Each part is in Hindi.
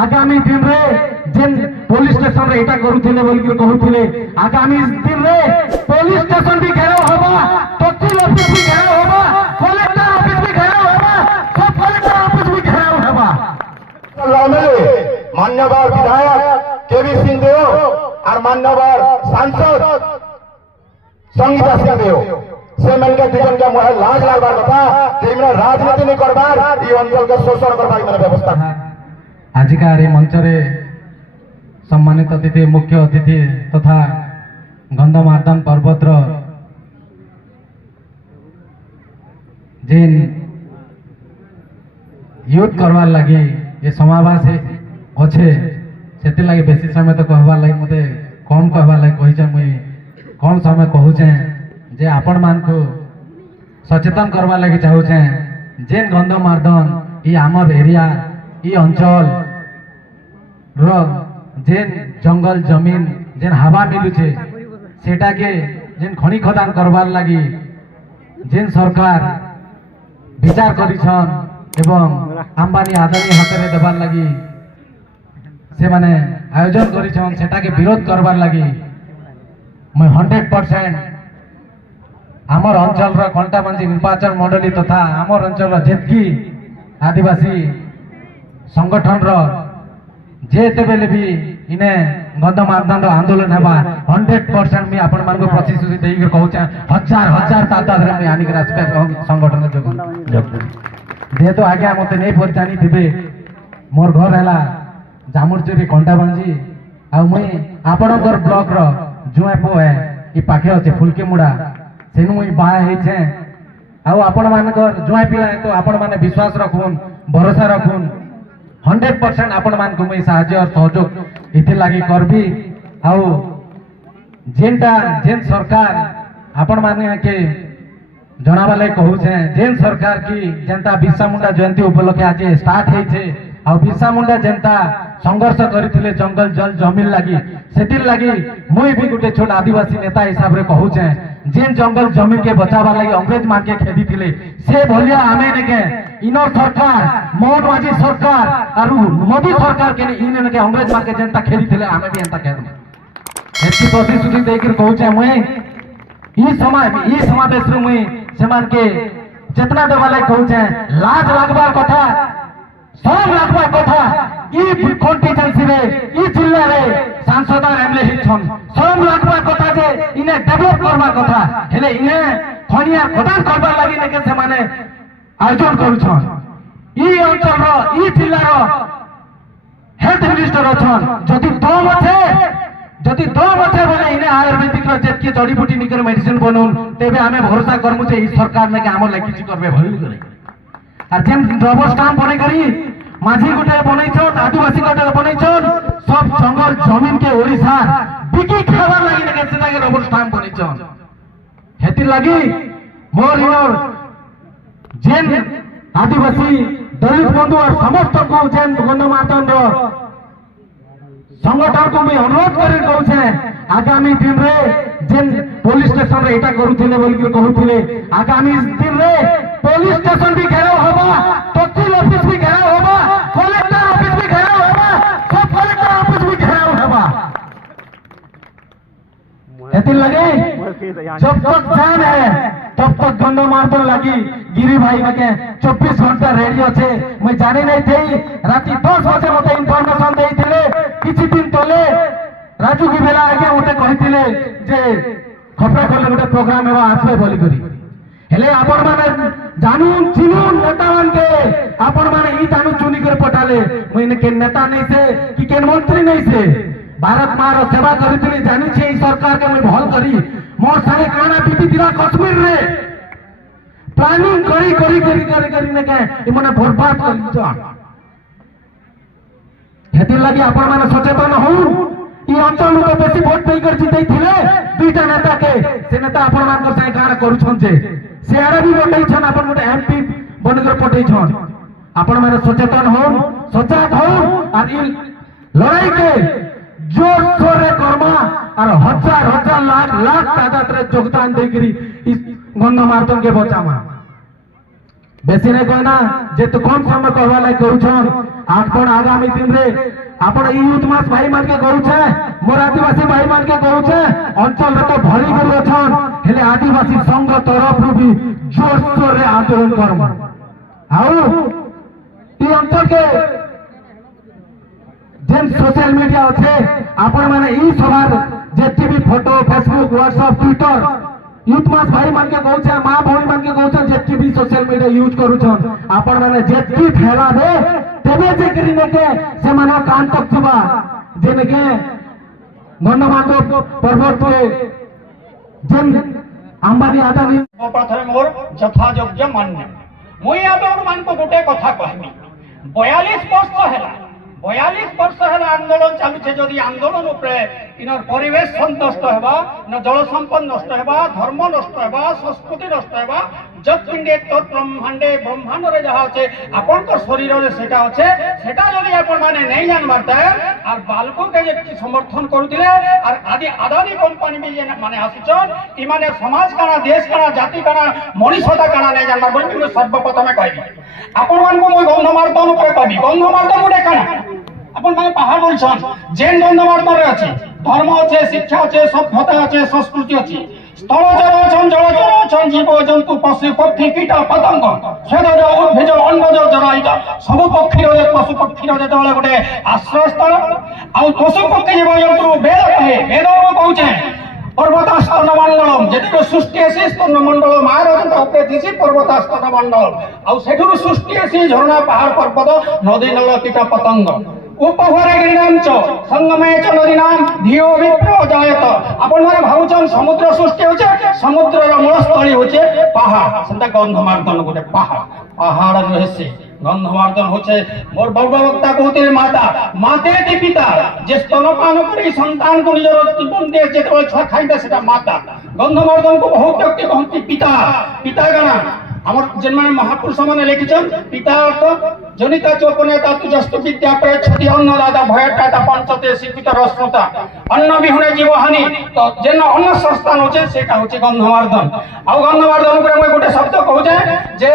आगामी दिन रे जेन पुलिस स्टेशन रे एटा करूथिले बोल के कहूथिले आगामी दिन रे पुलिस स्टेशन भी घेराव होबा, तहसील ऑफिस भी घेराव होबा, कलेक्टर ऑफिस भी घेराव होबा, सब कलेक्टर ऑफिस भी घेराव होबा। मान्यवर विधायक केवी सिंहदेव और मान्यवर सांसद संगीता सिंहदेव से मिलकर दुजन के मुहे लाज लागबार कथा तेमने राजनीति नहीं करबार ई अंचल के शोषण करबार माने व्यवस्था। आजिकार ए मंच रे सम्मानित अतिथि मुख्य अतिथि तथा गंधमार्दन पर्वतर जेन यूथ करवार लगी ये समावेश अच्छे से लगे बेसी समय तो कहबार लगी मते कम कहबार लगी कही मुई कम समय कहूचे जे आपण मान को सचेतन करवा लगी चाहूचे जेन गंधमार्दन ई आमर एरिया ई अंचल रो जेन जंगल जमीन जेन हवा मिलुचे सेटा के जेन खनि खदान करवार लगी जेन सरकार विचार करिछन एवं अंबानी आदानी हाथ में देवार लगी से माने आयोजन करिछन सेटा के विरोध करवार लगी मैं 100% आमर अंचल कंटाबांजी निर्वाचन मंडली तथा आमर अंचल जेतकी आदिवासी संगठन जेते बेले भी इने गंधमार्दन आंदोलन हेबा 100% मी आपण मान को प्रतिश्रुति देई कहूचे हजार हजार तादाद रे मी आनी संगठन जोग जेहेतु आज्ञा मत नहीं पहचानी थे मोर घर है जामुरचुरी कंटाबांजी आ मुई आपणकर ब्लॉक जुए पो है ये पाखे अच्छे फुलके मुड़ा से मुई बाहे आपण मानकर जुए पिला तो आपण माने विश्वास रखुन भरोसा रखुन 100% आपण मान को मुई साहाय्य और सहयोग इथे लागी करबी आउ जेनटा जेन सरकार आपण माने के जनाबा लगे कहूचे जेन सरकार की जनता बिरसा मुंडा जयंती उपलक्षे आज स्टार्ट होइछे आ बिरसा मुंडा जनता संघर्ष करथिले जंगल जल जमीन लागी सेतिर लागी मुई भी गुटे छोट आदिवासी नेता हिसाब रे कहूचे जेन जंगल जमीन के बचावा लागी अंग्रेज मान के खेदी थिले से भलिया आमे ने के इनो सरकार मोहन माझी सरकार और मोदी सरकार के इन के अंग्रेज मान के जनता खेदी थिले आमे भी एंता खेद एती प्रतिश्रुति देकर कहूचे मुई ई समावेश रे मुई सेमान के जितना देवाले कहूचे लाज लागबार कथा शरम लागबार कथा ई कॉन्स्टिट्यूएंसी रे ई जिल्ला रे सांसद और एमएलए हिछन शरम लागबार कथा जे इने डेवलप करबार कथा हेले इने खनिया खदान करबार लागि ने के से माने आयोजन करूछन ई अंचल रो ई जिल्ला रो हेल्थ मिनिस्टर अछन जदि दम अच्छे बोले इन्हें आयुर्वेदिक जेतकी जड़ी बूटी निकर मेडिसिन बनौन तेबे आमे भरोसा करमु जे ई सरकार ने के आमर लागि किछि करबे भल करे आ जेन रबर स्टाम्प बने करी माझी गुटे बनैछन आदिवासी गुटे बनैछन सब जंगल जमीन के ओडिसा बिकी खाबार लागि ने के सेटा के रबर स्टाम्प बनैछन हेति लागि मोर इनर जेन आदिवासी दलित बंधु और समस्त को जेन गंधमार्दन रो संगठन को मैं अनुरोध कर कहूचे आगामी दिन रे जेन पुलिस स्टेशन रे एटा करूथिले बोल के कहूथिले आगामी दिन रे पुलिस स्टेशन भी घेराव होबा, तहसील ऑफिस भी घेराव होबा, कलेक्टर ऑफिस भी घेराव होबा, सब कलेक्टर ऑफिस भी घेराव होबा। एति लगे जब तक जान है तब तक गंधमार्दन लगी गिरी भाई के 24 घंटा रेडियो छे मैं जानी नहीं थी राति 10 बजे मते इनफॉरमेशन देइथिले किछि दिन तले राजू की बेला आगे मते कहिथिले जे खपरा खोले गोटे प्रोग्राम एवा आसले बोली करी हेले आपण माने जानून चिनुन नेता मान के आपण माने ई जानू चुनी कर पटाले मैं के नेता नहीं से कि के मंत्री नहीं से भारत मार सेवा करिथिले जानी छे ई सरकार के मैं भल करी मोर संगे काना बीती दिला कश्मीर रे प्लानिंग करी ने के ई माने बर्बाद कर जा हेति लागि आपण माने सचेतन हो ई अंचल में बेसी वोट देई कर जितै थिले दुईटा नेता के से नेता आपण मान कर संगे काना करूछन जे से आरे भी बटै छन आपण मोटे एमपी बनकर पटै छन आपण माने सचेतन हो सचेत हो और ई लड़ाई के जोर शोर कर्मा और हजार हजार लाख लाख तादाद रे योगदान देकरी इस गंधमार्दन के बचामा बेसी नहीं कहना जे तो कम समय कहवा लाग करूछन आपण आगामी दिन रे आपण यूथ मास भाई मान के कहूछे मोर आदिवासी भाई मान के कहूछे अंचल रे तो भरी कर अछन हेले आदिवासी संघ तरफ भी जोर शोर रे आंदोलन करम आउ ई अंचल के जेन सोशल मीडिया अच्छे आपण माने ई सवार जेती भी फोटो फेसबुक व्हाट्सएप ट्विटर यूथ मास भाई मान के कहूछे मां भौणी मान के कहूछे जेती भी सोशल मीडिया यूज करूछन आपण माने जेती फैला दे तेबे जे करी ने के से मानो कान तक थबा जेने के गणमान्य पर्वत पे जेन अंबानी आदानी प्रथमे मोर यथायोग्य मान्य मुई आपण मान को गोटे कथा कहबी 42 वर्ष हैला 42 वर्ष है आंदोलन चलुचे जदि आंदोलन उपरे इनर परिवेश नष्ट हेबा न जल संपद नष्ट हेबा धर्म नष्ट हेबा संस्कृति नष्ट हेबा जत्पिंडे तत् ब्रह्मांडे ब्रह्मांड रे जहा আছে आपनकर शरीर रे सेटा আছে सेटा जदि आपन माने नहीं जानबारता और बालको के जे समर्थन करूतिले और आदि अदानी कंपनी में जे माने आसुचन इ माने समाज काना देश काना जाति काना मनुष्यता काना नहीं जानबार बोली मैं सर्वप्रथमे कहबी आपन मान को मैं गंधमार्दन ऊपर कहबी गंधमार्दन उडे काना अपन माने पहाड़ बोलछन जेन गंधमार्दन रे अछि धर्म अछि शिक्षा अछि सभ्यता अछि संस्कृति अछि स्थलचर अछन जलचर अछन जीव जंतु पशु पक्षी कीट पतंग स्वेदज उद्भिज अन्नज जरायुज सब पक्षी रे पशु पक्षी रे जेतबेले गोटे आश्रय स्थल आ पशु पक्षी जीव जंतु वेद कहे वेद कहउछे पर्वतास्तन मंडलम जेते सृष्टि अछि स्तन मंडल महाराज उपरे दिसी पर्वतास्तन मंडल आ सेठुर सृष्टि अछि झरना पहाड़ पर्वत नदी नल कीट पतंग उपभरे गिरिनांच संगमे च नदीनाम धियो विप्रो जायत आपण माने भाउचन समुद्र सृष्टि होचे समुद्र र मूलस्थली होचे पहाड़ सेंता गंधमार्दन गोटे पहाड़ रहसे गंधमार्दन होचे मोर बड़बड़ता कहते माता माते ती पिता जे स्तनपान करी संतान को निजर जीवन दे जेते छुआ खाइबे सेटा माता गंधमार्दन को बहुत व्यक्ति कहती पिता पिता गणा आमर जेन माने महापुरुष माने लिखिछन पिता अर्थ जनिता चोपने तातु जस्तु विद्या प्रयच्छति अन्नदाता भयटाता पंचते शिक्षित रश्मता अन्न विहुने जीवहानि तो जेन अन्न संस्थान होचे सेटा होचे गंधमार्दन आ गंधमार्दन ऊपर मैं गोटे शब्द कहू जे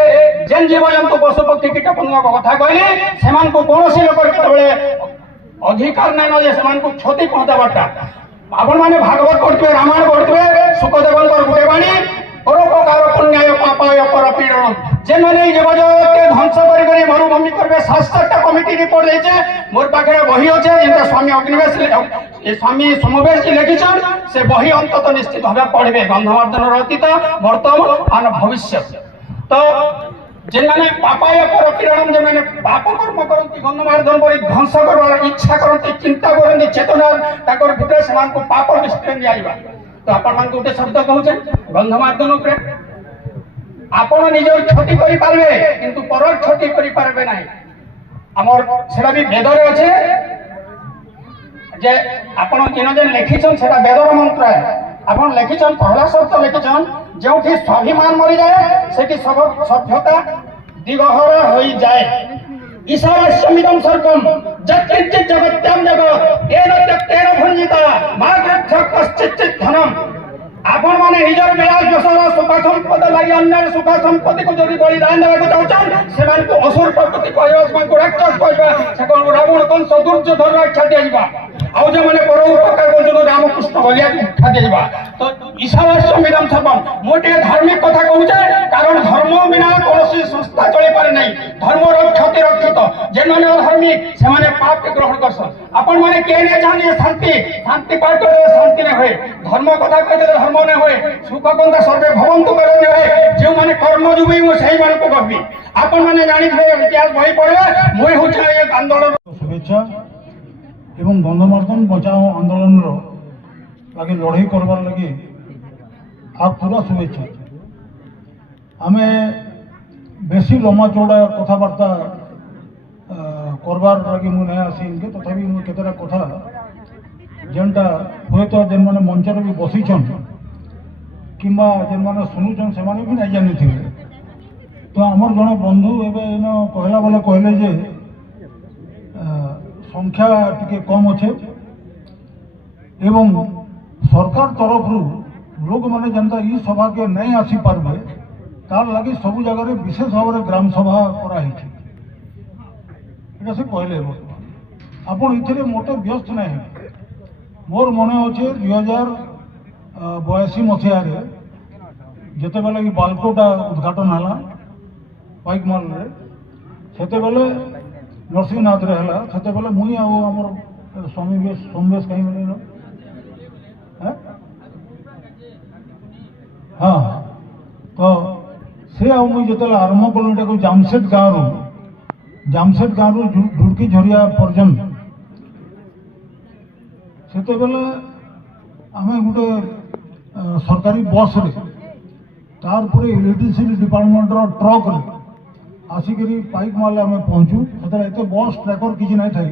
जेन जीव जंतु पशु पक्षी कीट पतंग कथा कहले सेमान को कोनोसी लोक केतबेले अधिकार नै न जे सेमान को क्षति पहुंचाबाटा आपण माने भागवत पढ़ते रामायण पढ़ते सुखदेवंकर गुटे बाणी परोपकार पुण्याय पापाय परपीड़न जे माने जीवजगत के ध्वंस करी करी मरुभूमि करबे 7-8टा कमिटी रिपोर्ट देचे मोर पाखे बही होचे जेंता स्वामी अग्निवेश ए स्वामी समवेश जी लिखिछन से बही अंतत निश्चित भाबे पढ़बे गंधमार्दन अतीत वर्तमान और भविष्य तो जे माने पापाय परपीड़न जे माने पाप कर्म करंती गंधमार्दन परि ध्वंस करबार इच्छा करंती चिंता करंती चेतना ताकर भितर समान को पाप निष्क्रिय आइबा तो आपण मान गोटे शब्द कहउछे गंधमार्दन उपरे आपण निजर क्षति करि पारबे किंतु परर क्षति करि पारबे नाही हमर सेटा भी वेद रे अछि जे आपण किन जे लिखिछन सेटा वेदर मंत्र है आपण लिखिछन पहला शब्द लिखिछन जेउठी स्वाभिमान मरि जाए सेठी सब सभ्यता दिगहर होई जाए ईशावास्यमिदं सर्वं जत्किंचित् जगत्यां जगत् येन त्यक्तेन भुञ्जिता मा गृह्य कश्चित् धनम आपण माने निजर बेला जसर सुख संपद लागि अन्य सुख संपत्ति को जदि बलिदान देबा चाहछन सेमान को असुर प्रकृति कहबा सेमान को राक्षस कहबा सेकन रावण कंस दुर्योधन रक्षा देबा आउ जे माने पर उपकार को रामकृष्ण बलिया उठा देबा तो ईशावास्यमिदं सर्वं मोटे धार्मिक कथा कहउछे कारण धर्म बिना कोनोसी संस्था चली पारे नै धर्म रक्षति रक्षित जेन माने धार्मिक से माने पाप के ग्रहण करसन आपण माने केने जाने शांति शांति पार करे शांति नै होय धर्म कथा कहते धर्म नै होय सुख कंदा सर्वे भवन्तु करे नै होय जे माने कर्म जुबी मो सही मान को कहबी आपण माने जानि थे इतिहास बही पढले मोय होछ एक आंदोलन शुभेच्छा एवं गंधमार्दन बचाओ आंदोलन रो लगे लड़ाई करबार लगी आप पूरा शुभेच्छा आमे बेसी लम्बा चौड़ा कथबार्ता करबार लगी मु नहीं आसी इनके तथापि मु केतरा कथा जेनटा हुए तो जेन माने मंचर भी बसीछन किंबा जेन माने सुनुछन से माने भी नहीं जानि थिले तो हमर जने बंधु एबे इन कहला वाला कहले जे संख्या टिके कम अच्छे एवं सरकार तरफ लोक मैंने जनता ई सभा के नहीं आसी पारबे तार लगी सबु जगह विशेष भाव में ग्राम सभा कराई এটা সে কহিলে বর্তমান আপন এଥିରେ মোটে ব্যস্ত নাই হেবে মোর মনে অছে 2082 মସିହାରେ ଯେତେବେଳେ କି ବାଲକୋଟା ଉଦ୍ଘାଟନ ହେଲା ପାଇକ ମହଲରେ ସେତେବେଳେ ନରସିଂହନାଥରେ ହେଲା ସେତେବେଳେ ମୁଇଁ ଆଉ ଆମର ସ୍ୱାମୀ ସୋମବେଶ କାହିଁ ମିଳିଲ ହଁ ତ ସେ ଆଉ ମୁଇଁ ଯେତେବେଳେ ଆରମ୍ଭ କଲୁ ଏଟାକୁ ଜାମସେଦ ଗାଁରୁ ଢୁଡ଼କି ଝରିଆ ପର୍ଯ୍ୟନ୍ତ ସେତେବେଳେ ଆମେ ଗୋଟେ ସରକାରୀ ବସ୍ରେ ତାର ପରେ ଇଲେକ୍ଟ୍ରିସିଟି ଡିପାର୍ଟମେଣ୍ଟର ଟ୍ରକ୍ରେ ଆସିକିରି ପାଇକ ମାଲେ ଆମେ ପହଞ୍ଚୁ ସେତେବେଳେ ଏତେ ବସ୍ ଟ୍ରାକର କିଛି ନାଇଁ ଥାଇ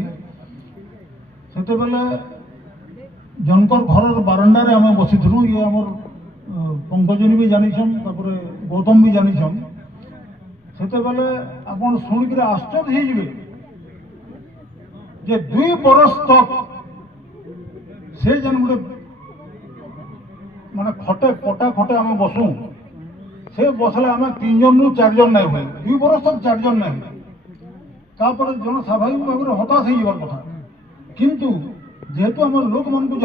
ସେତେବେଳେ ଜଣଙ୍କର ଘରର ବାରଣ୍ଡାରେ ଆମେ ବସିଥିଲୁ ଇଏ ଆମର ପଙ୍କଜନୀ ବି ଜାଣିଛନ୍ ତାପରେ ଗୌତମ ବି ଜାଣିଛନ୍ ସେତେବେଳେ ଆପଣ ଶୁଣିକିରି ଆଶ୍ଚର୍ଯ୍ୟ ହେଇଯିବେ ଯେ 2 ବରଷ ତକ ସେ ଯେନ୍ ଗୋଟେ ମାନେ ପଟା ଖଟେ ଆମେ ବସୁ ସେ ବସଲେ ଆମେ 3 ଜଣରୁ 4 ଜଣ ନାଇଁ ହୁଏ 2 ବରଷ ତକ 4 ଜଣ ନାଇଁ ହୁଏ ତାପରେ ଜଣେ ସ୍ୱାଭାବିକ ଭାବରେ ହତାଶ ହେଇଯିବାର କଥା କିନ୍ତୁ ଯେହେତୁ ଆମର ଲୋକମାନଙ୍କୁ